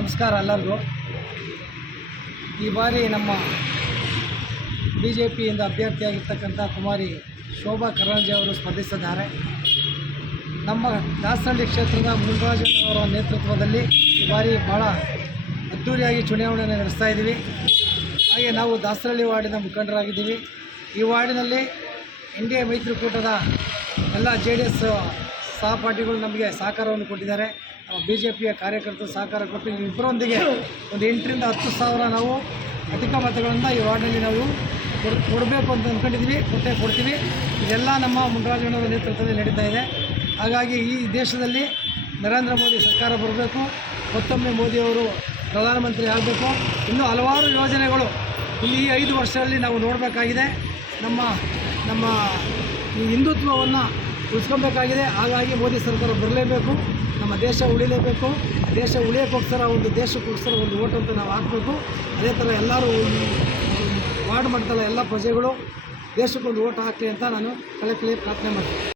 ನಮಸ್ಕಾರ ಎಲ್ಲರಿಗೂ. ಈ ಬಾರಿ ನಮ್ಮ BJPಯಿಂದ ಅಭ್ಯರ್ಥಿಯಾಗಿರ್ತಕ್ಕಂಥ ಕುಮಾರಿ ಶೋಭಾ ಕರಂದ್ಲಾಜೆ ಅವರು ಸ್ಪರ್ಧಿಸಿದ್ದಾರೆ. ನಮ್ಮ ದಾಸರಳ್ಳಿ ಕ್ಷೇತ್ರದ ಮುನ್ರಾಜಣ್ಣವರ ನೇತೃತ್ವದಲ್ಲಿ ಈ ಬಾರಿ ಭಾಳ ಅದ್ಧೂರಿಯಾಗಿ ಚುನಾವಣೆಯನ್ನು ನಡೆಸ್ತಾ ಇದ್ದೀವಿ. ಹಾಗೆ ನಾವು ದಾಸರಳ್ಳಿ ವಾರ್ಡಿನ ಮುಖಂಡರಾಗಿದ್ದೀವಿ. ಈ ವಾರ್ಡಿನಲ್ಲಿ NDA ಮೈತ್ರಿಕೂಟದ ಎಲ್ಲ JDS ಸಹಪಾಠಿಗಳು ನಮಗೆ ಸಹಕಾರವನ್ನು ಕೊಟ್ಟಿದ್ದಾರೆ. BJPಯ ಕಾರ್ಯಕರ್ತರು ಸಹಕಾರ ಕೊಟ್ಟು ಇಬ್ಬರೊಂದಿಗೆ ಒಂದು 8,000 ರಿಂದ 10,000 ನಾವು ಅಧಿಕ ಮತಗಳನ್ನು ಈ ವಾರ್ಡ್ನಲ್ಲಿ ನಾವು ಕೊಡಬೇಕು ಅಂತ ಅಂದ್ಕೊಂಡಿದ್ದೀವಿ. ಕೊಡ್ತೀವಿ. ಇದೆಲ್ಲ ನಮ್ಮ ಮುನ್ರಾಜಣ್ಣವರ ನೇತೃತ್ವದಲ್ಲಿ ನಡೀತಾ ಇದೆ. ಹಾಗಾಗಿ ಈ ದೇಶದಲ್ಲಿ ನರೇಂದ್ರ ಮೋದಿ ಸರ್ಕಾರ ಬರಬೇಕು, ಮತ್ತೊಮ್ಮೆ ಮೋದಿಯವರು ಪ್ರಧಾನಮಂತ್ರಿ ಆಗಬೇಕು. ಇನ್ನೂ ಹಲವಾರು ಯೋಜನೆಗಳು ಈ 5 ವರ್ಷದಲ್ಲಿ ನಾವು ನೋಡಬೇಕಾಗಿದೆ. ನಮ್ಮ ಈ ಹಿಂದುತ್ವವನ್ನು ಉಳಿಸ್ಕೊಬೇಕಾಗಿದೆ. ಹಾಗಾಗಿ ಮೋದಿ ಸರ್ಕಾರ ಬರಲೇಬೇಕು. ನಮ್ಮ ದೇಶ ಉಳಿಲೇಬೇಕು. ದೇಶ ಉಳಿಯೋಕ್ಕೋಸ್ಕರ ದೇಶಕ್ಕೋಸ್ಕರ ಒಂದು ಓಟ್ ಅಂತ ನಾವು ಹಾಕಬೇಕು. ಅದೇ ಥರ ಎಲ್ಲರೂ ವಾರ್ಡ್ ಮಟ್ಟದ ಎಲ್ಲ ಪ್ರಜೆಗಳು ದೇಶಕ್ಕೊಂದು ಓಟ್ ಹಾಕಲಿ ಅಂತ ನಾನು ಕಳಕಳಿ ಪ್ರಾರ್ಥನೆ ಮಾಡ್ತೀನಿ.